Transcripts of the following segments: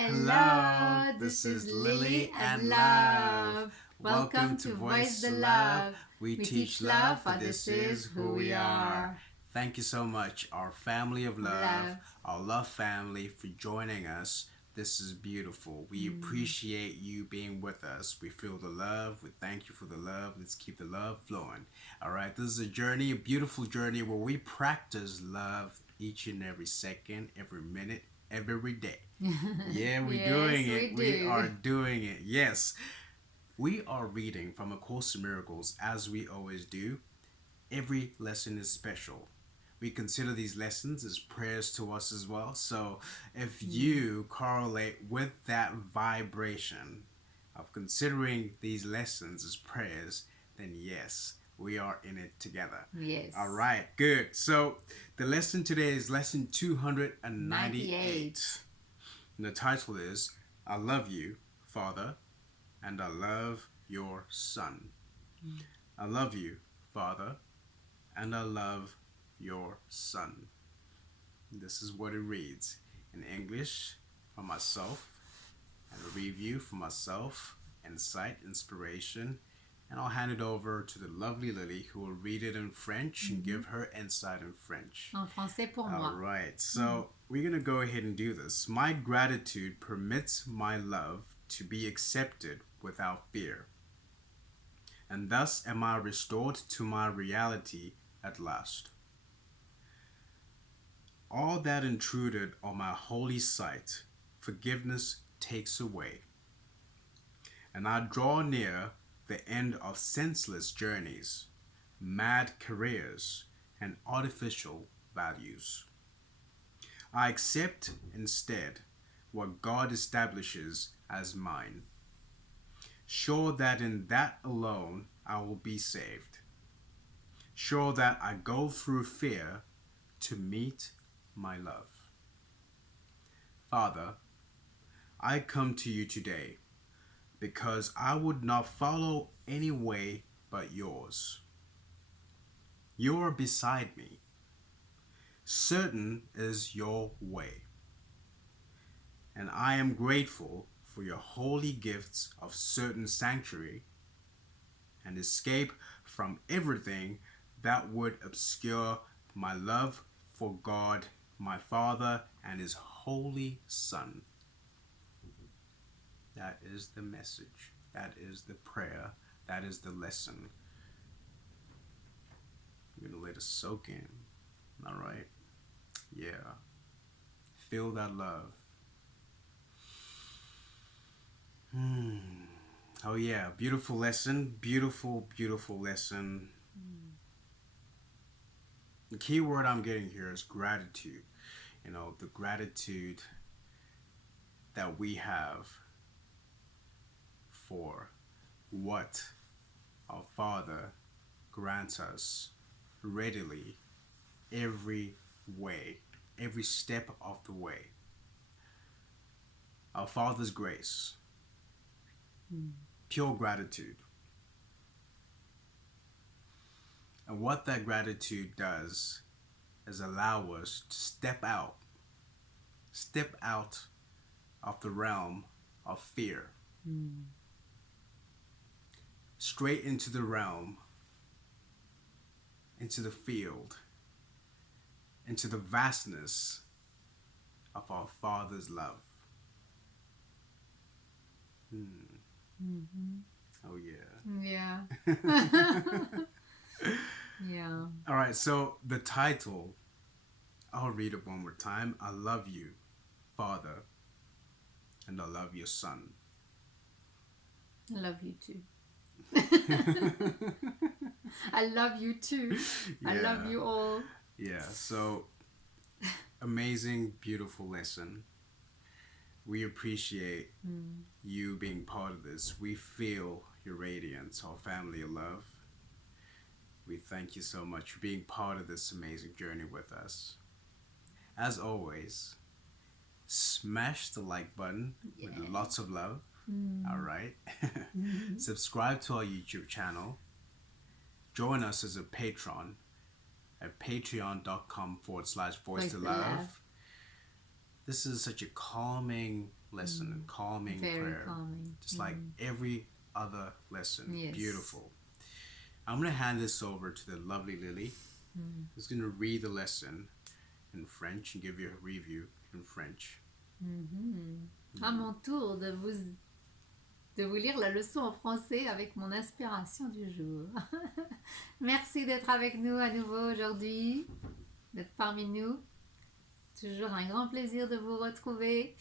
Hello, this is Lily and Love. Welcome to Voice the Love. We teach love, for this is who we are. Thank you so much, our family of love, our love family, for joining us. This is beautiful. We appreciate you being with us. We feel the love. We thank you for the love. Let's keep the love flowing. All right, this is a journey, a beautiful journey where we practice love each and every second, every minute, every day. Yeah, we're Yes, doing we it. do. We are doing it. Yes. We are reading from A Course in Miracles as we always do. Every lesson is special. We consider these lessons as prayers to us as well. So if you correlate with that vibration of considering these lessons as prayers, then yes, we are in it together. Yes. All right, good. So the lesson today is lesson 298. 98. And the title is I Love You, Father, and I Love Your Son. I love you, Father, and I love your Son. This is what it reads in English for myself, and a review for myself, insight, inspiration, and I'll hand it over to the lovely Lily who will read it in French and give her insight in French. En français pour moi. All right, so we're going to go ahead and do this. My gratitude permits my love to be accepted without fear, and thus am I restored to my reality at last. All that intruded on my holy sight, forgiveness takes away, and I draw near the end of senseless journeys, mad careers, and artificial values. I accept instead what God establishes as mine, sure that in that alone I will be saved, sure that I go through fear to meet my love. Father, I come to you today because I would not follow any way but yours. You are beside me. Certain is your way. And I am grateful for your holy gifts of certain sanctuary and escape from everything that would obscure my love for God, my Father, and His Holy Son. That is the message. That is the prayer. That is the lesson. I'm going to let it soak in. All right? Yeah. Feel that love. Oh, yeah. Beautiful lesson. Beautiful, beautiful lesson. The key word I'm getting here is gratitude. You know, the gratitude that we have for what our Father grants us readily every way, every step of the way. Our Father's grace, pure gratitude. And what that gratitude does is allow us to step out of the realm of fear, straight into the realm, into the field, into the vastness of our Father's love. Oh, yeah. Yeah. Yeah. All right, so the title, I'll read it one more time. I love you, Father, and I love your Son. I love you too. I love you too. I love Yeah. you all. Yeah, so amazing, beautiful lesson. We appreciate you being part of this. We feel your radiance, our family of love. We thank you so much for being part of this amazing journey with us. As always, smash the like button with lots of love. All right. Subscribe to our YouTube channel. Join us as a patron at patreon.com/voice to love. this is such a calming lesson, calming Very prayer. calming. Just like every other lesson. Yes. Beautiful. I'm going to hand this over to the lovely Lily, who's going to read the lesson in French and give you a review in French. À mon tour de vous lire la leçon en français avec mon inspiration du jour. Merci d'être avec nous à nouveau aujourd'hui, d'être parmi nous. Toujours un grand plaisir de vous retrouver.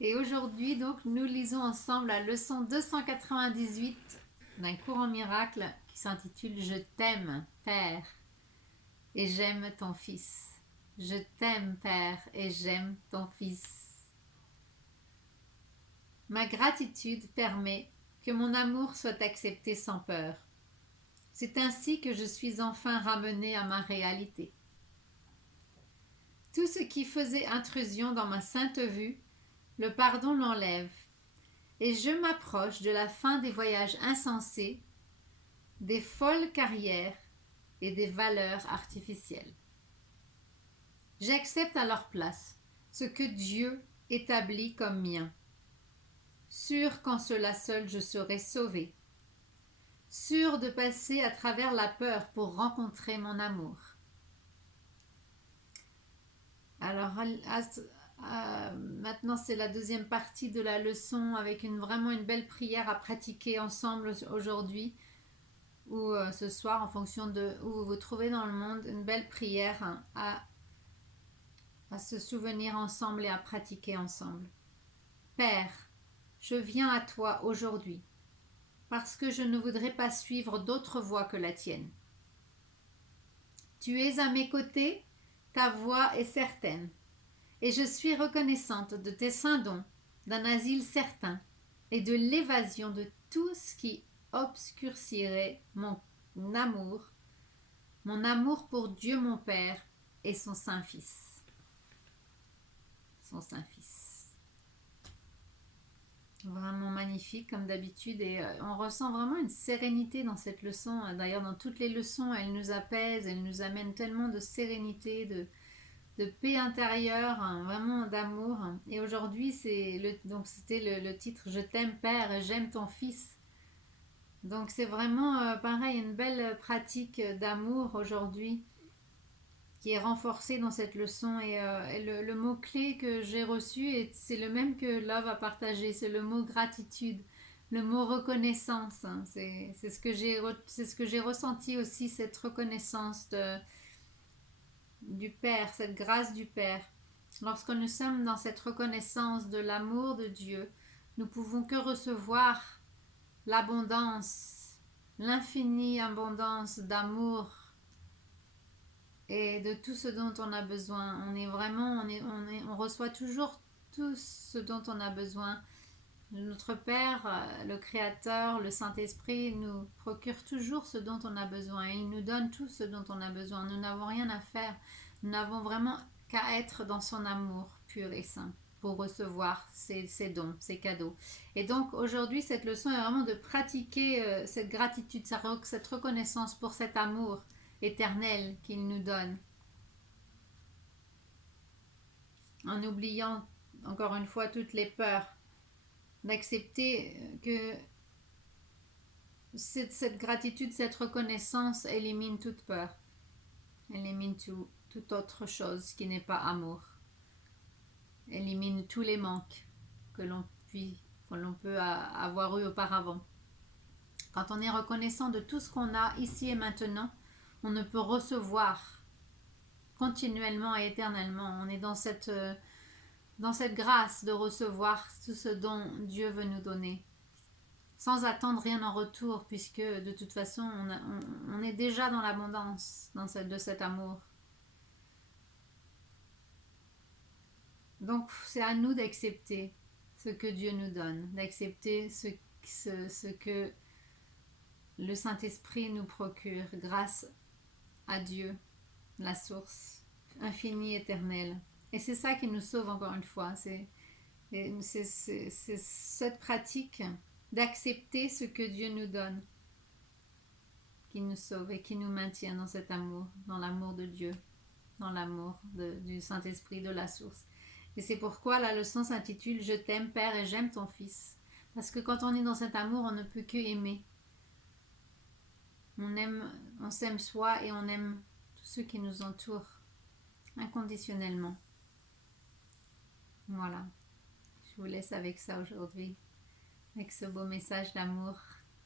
Et aujourd'hui, donc, nous lisons ensemble la leçon 298 d'un cours en miracle qui s'intitule « Je t'aime, Père, et j'aime ton Fils ». Je t'aime, Père, et j'aime ton Fils. Ma gratitude permet que mon amour soit accepté sans peur. C'est ainsi que je suis enfin ramenée à ma réalité. Tout ce qui faisait intrusion dans ma sainte vue, le pardon l'enlève, et je m'approche de la fin des voyages insensés, des folles carrières et des valeurs artificielles. J'accepte à leur place ce que Dieu établit comme mien. Sûr qu'en cela seul je serai sauvée, sûr de passer à travers la peur pour rencontrer mon amour. Alors maintenant c'est la deuxième partie de la leçon avec vraiment une belle prière à pratiquer ensemble aujourd'hui ou ce soir en fonction de où vous vous trouvez dans le monde, une belle prière à se souvenir ensemble et à pratiquer ensemble. Père, je viens à toi aujourd'hui, parce que je ne voudrais pas suivre d'autre voie que la tienne. Tu es à mes côtés, ta voie est certaine, et je suis reconnaissante de tes saints dons, d'un asile certain, et de l'évasion de tout ce qui obscurcirait mon amour pour Dieu mon Père et son Saint-Fils. Son Saint-Fils. Vraiment magnifique comme d'habitude et on ressent vraiment une sérénité dans cette leçon. D'ailleurs dans toutes les leçons elle nous apaise, elle nous amène tellement de sérénité, de paix intérieure, vraiment d'amour. Et aujourd'hui c'était le titre Je t'aime Père et j'aime ton Fils. Donc c'est vraiment pareil une belle pratique d'amour aujourd'hui qui est renforcé dans cette leçon et le mot-clé que j'ai reçu c'est le même que Love a partagé, c'est le mot gratitude, le mot reconnaissance, c'est ce que j'ai ressenti aussi, cette reconnaissance du Père, cette grâce du Père. Lorsque nous sommes dans cette reconnaissance de l'amour de Dieu, nous pouvons que recevoir l'abondance, l'infinie abondance d'amour et de tout ce dont on a besoin. On reçoit toujours tout ce dont on a besoin. Notre Père, le Créateur, le Saint-Esprit nous procure toujours ce dont on a besoin. Il nous donne tout ce dont on a besoin. Nous n'avons rien à faire. Nous n'avons vraiment qu'à être dans son amour pur et saint pour recevoir ses dons, ses cadeaux. Et donc aujourd'hui, cette leçon est vraiment de pratiquer cette gratitude, cette reconnaissance pour cet amour éternel qu'il nous donne, en oubliant encore une fois toutes les peurs, d'accepter que cette gratitude, cette reconnaissance élimine toute peur, élimine toute autre chose qui n'est pas amour, élimine tous les manques que l'on peut avoir eu auparavant. Quand on est reconnaissant de tout ce qu'on a ici et maintenant, on ne peut recevoir continuellement et éternellement. On est dans cette grâce de recevoir tout ce dont Dieu veut nous donner, sans attendre rien en retour, puisque de toute façon, on est déjà dans l'abondance de cet amour. Donc, c'est à nous d'accepter ce que Dieu nous donne, d'accepter ce que le Saint-Esprit nous procure grâce à Dieu, la source infinie, éternelle. Et c'est ça qui nous sauve encore une fois. C'est cette pratique d'accepter ce que Dieu nous donne qui nous sauve et qui nous maintient dans cet amour, dans l'amour de Dieu, dans l'amour du Saint-Esprit, de la source. Et c'est pourquoi la leçon s'intitule Je t'aime Père et j'aime ton Fils. Parce que quand on est dans cet amour, on ne peut que aimer. On s'aime soi et on aime tous ceux qui nous entourent inconditionnellement. Voilà. Je vous laisse avec ça aujourd'hui, avec ce beau message d'amour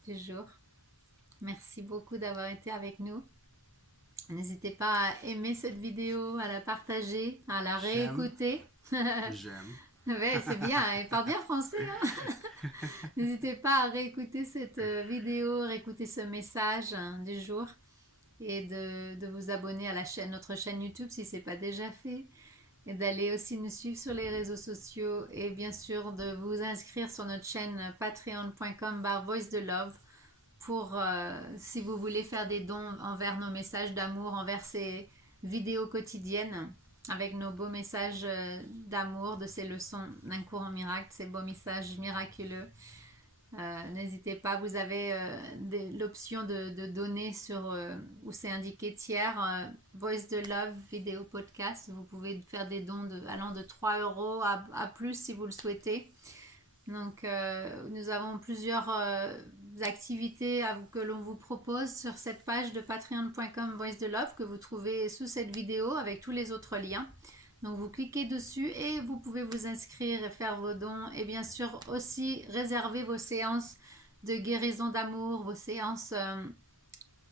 du jour. Merci beaucoup d'avoir été avec nous. N'hésitez pas à aimer cette vidéo, à la partager, à la réécouter. J'aime. Ouais, c'est bien, elle parle bien français. Hein. N'hésitez pas à réécouter cette vidéo, réécouter ce message du jour et de vous abonner à notre chaîne YouTube si ce n'est pas déjà fait. Et d'aller aussi nous suivre sur les réseaux sociaux et bien sûr de vous inscrire sur notre chaîne patreon.com/voice de love pour si vous voulez faire des dons envers nos messages d'amour, envers ces vidéos quotidiennes avec nos beaux messages d'amour, de ces leçons d'un cours en miracle, ces beaux messages miraculeux. N'hésitez pas, vous avez l'option de donner sur où c'est indiqué tiers, Voice de Love vidéo podcast. Vous pouvez faire des dons allant de 3 € à plus si vous le souhaitez. Donc nous avons plusieurs activités que l'on vous propose sur cette page de patreon.com Voice de Love que vous trouvez sous cette vidéo avec tous les autres liens. Donc vous cliquez dessus et vous pouvez vous inscrire et faire vos dons et bien sûr aussi réserver vos séances de guérison d'amour, vos séances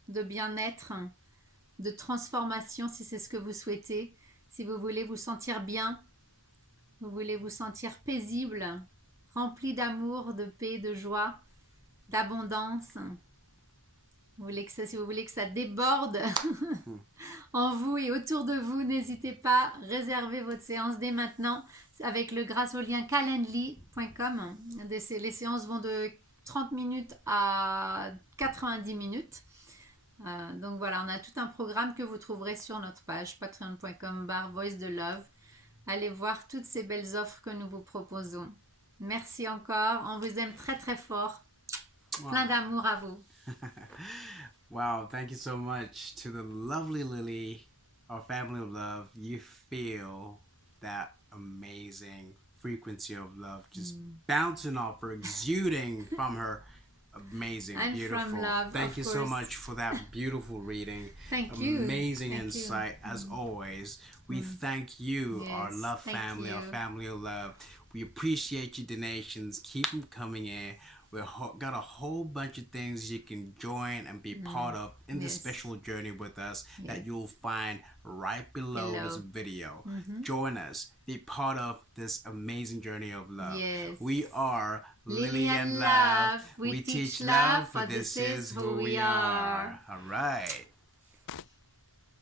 de bien-être, de transformation si c'est ce que vous souhaitez. Si vous voulez vous sentir bien, vous voulez vous sentir paisible, rempli d'amour, de paix, de joie, d'abondance. Si vous voulez que ça déborde en vous et autour de vous, n'hésitez pas, réservez votre séance dès maintenant grâce au lien calendly.com. Les séances vont de 30 minutes à 90 minutes. Donc voilà, on a tout un programme que vous trouverez sur notre page patreon.com/voice de love. Allez voir toutes ces belles offres que nous vous proposons. Merci encore, on vous aime très très fort. Wow. Plein d'amour à vous. Wow, thank you so much to the lovely Lily, our family of love. You feel that amazing frequency of love just bouncing off her, exuding from her. Amazing, I'm beautiful. From love, thank you course. So much for that beautiful reading. Thank you. Amazing insight as always. We thank you, yes, our love family, our family of love. We appreciate your donations. Keep them coming in. We've got a whole bunch of things you can join and be part of in this special journey with us that you'll find right below this video. Join us. Be part of this amazing journey of love. Yes. We are Lily and Love. We teach love, for this is who we are. All right.